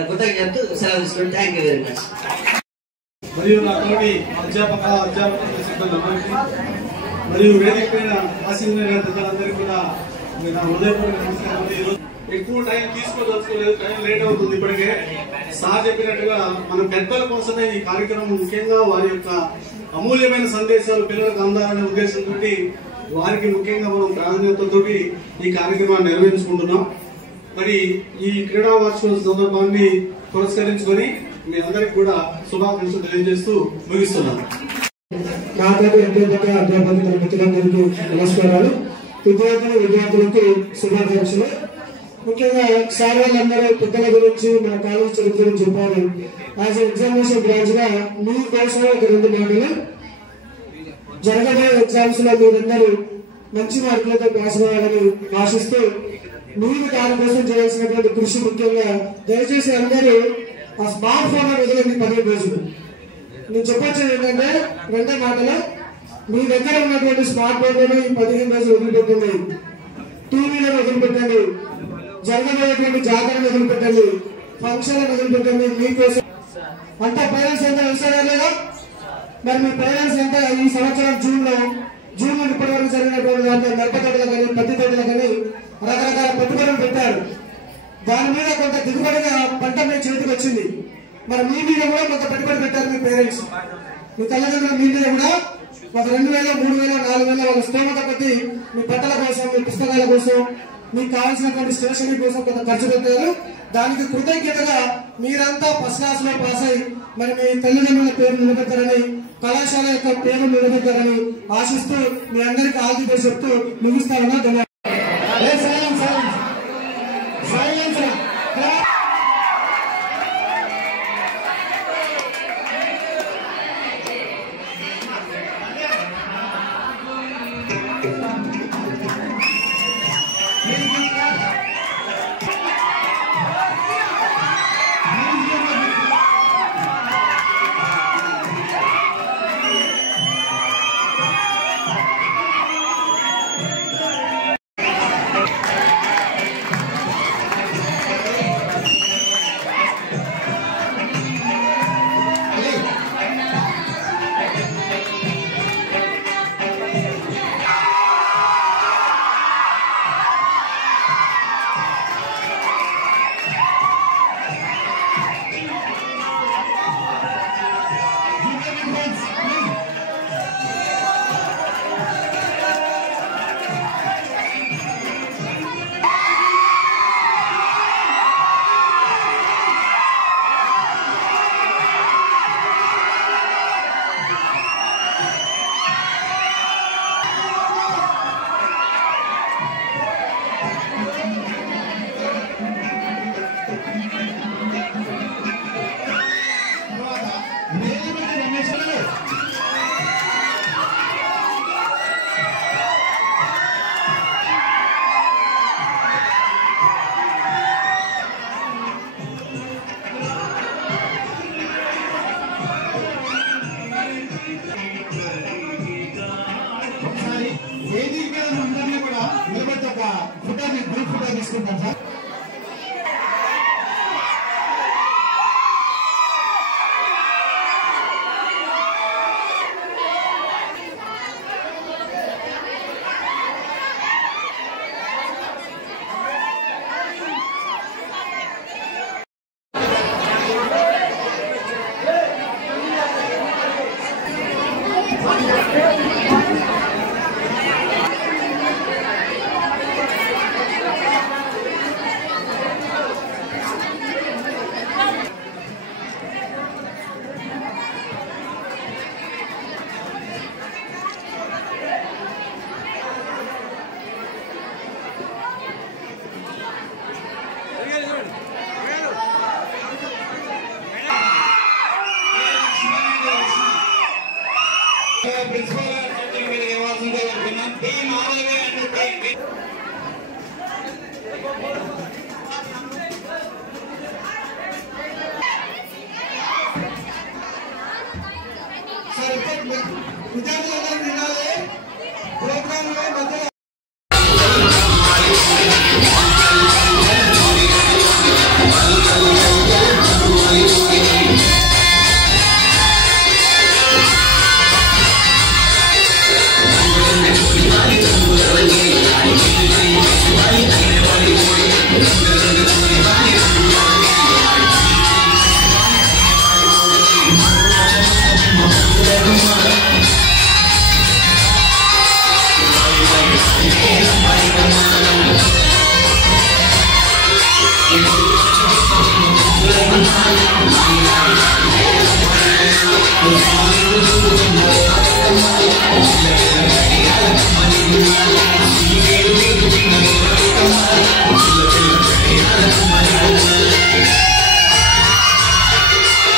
కృతజ్ఞత చెప్తూ సెలవు తీసుకుంటాను. Thank you very much. మరియు నాతోటి అధ్యాపక సిబ్బంది మరియు వేదిక పైన ఆశీర్వాదాలందరికీ కూడా నా హృదయపూర్వక నమస్కారం. ఎక్కువ టైం తీసుకోదలుచుకోలేదు, టైం లేట్ అవుతుంది. ఇప్పటికే సార్ చెప్పినట్టుగా మన పెద్దల కోసమే ఈ కార్యక్రమం, ముఖ్యంగా వారి యొక్క అమూల్యమైన సందేశాలు పిల్లలకు అందాలనే ఉద్దేశంతో వారికి ముఖ్యంగా మనం ప్రాధాన్యతతో ఈ కార్యక్రమాన్ని నిర్వహించుకుంటున్నాం. మరి ఈ క్రీడా వార్షికోత్సవ సందర్భాన్ని పురస్కరించుకొని మీ అందరికి కూడా శుభాకాంక్షలు తెలియజేస్తూ ముగిస్తున్నాను. నాతో అధ్యాపక మిత్రులందరికీ నమస్కారాలు. విద్యార్థులకు శుభాకాంక్షలు. ముఖ్యంగా సార్ వాళ్ళందరూ పెద్దల గురించి మన కాలేజ్ చరిత్ర గురించి చెప్పారు. యాజ్ ఎగ్జామినేషన్ బ్రాంచ్ గా మీ కోసం ఒక 2 మాటలు. జరగబోయే ఎగ్జామ్స్ లో మీరందరూ మంచి మార్కులతో పాస్ అవ్వాలని ఆశిస్తూ మీరు దానికోసం చేయాల్సినటువంటి కృషి, ముఖ్యంగా దయచేసి అందరూ ఆ స్మార్ట్ ఫోన్ వదిలేండి 15 రోజులు. నేను చెప్పొచ్చేది ఏంటంటే 2 మాటలు, మీ దగ్గర ఉన్నటువంటి స్మార్ట్ ఫోన్ ఈ 15 రోజులు వదిలిపెట్టండి, టీవీలను వదిలిపెట్టండి, జరగబోయేటువంటి జాతరను వదిలిపెట్టండి, ఫంక్షన్ వదిలిపెట్టండి. మీకోసం అంతా పేరెంట్స్ ఎంత విషయాలు లేదా? మరి మీ పేరెంట్స్ ఎంత ఈ సంవత్సరం జూన్ ఇప్పటి వరకు జరిగినటువంటి దాంట్లో మిరప తోటలు కానీ పత్తి తోటలు కానీ రకరకాల పెట్టుబడులు పెట్టారు. దాని మీద కొంత దిగుబడిగా పంట మీ చేతికి వచ్చింది. మరి మీ మీద కూడా కొంత పెట్టుబడి పెట్టారు మీ పేరెంట్స్, మీ తల్లిదండ్రులు మీ మీద కూడా ఒక 2,000, 3,000, 4,000 వాళ్ళ స్తోమత కొద్ది మీ బట్టల కోసం, మీ పుస్తకాల కోసం, మీకు కావాల్సినటువంటి స్టేషనరీ కోసం కొంత ఖర్చు పెట్టారు. దానికి కృతజ్ఞతగా మీరంతా ఫస్ట్ క్లాస్ లో పాస్ అయ్యి మరి మీ తల్లిదండ్రుల పేరు నిలబెట్టారని, కళాశాల యొక్క పేరు నిలబెట్టారని ఆశిస్తూ మీ అందరికీ ఆల్ ది బెస్ట్ చెప్తూ ముగిస్తారన్నా. ధన్యవాదాలు.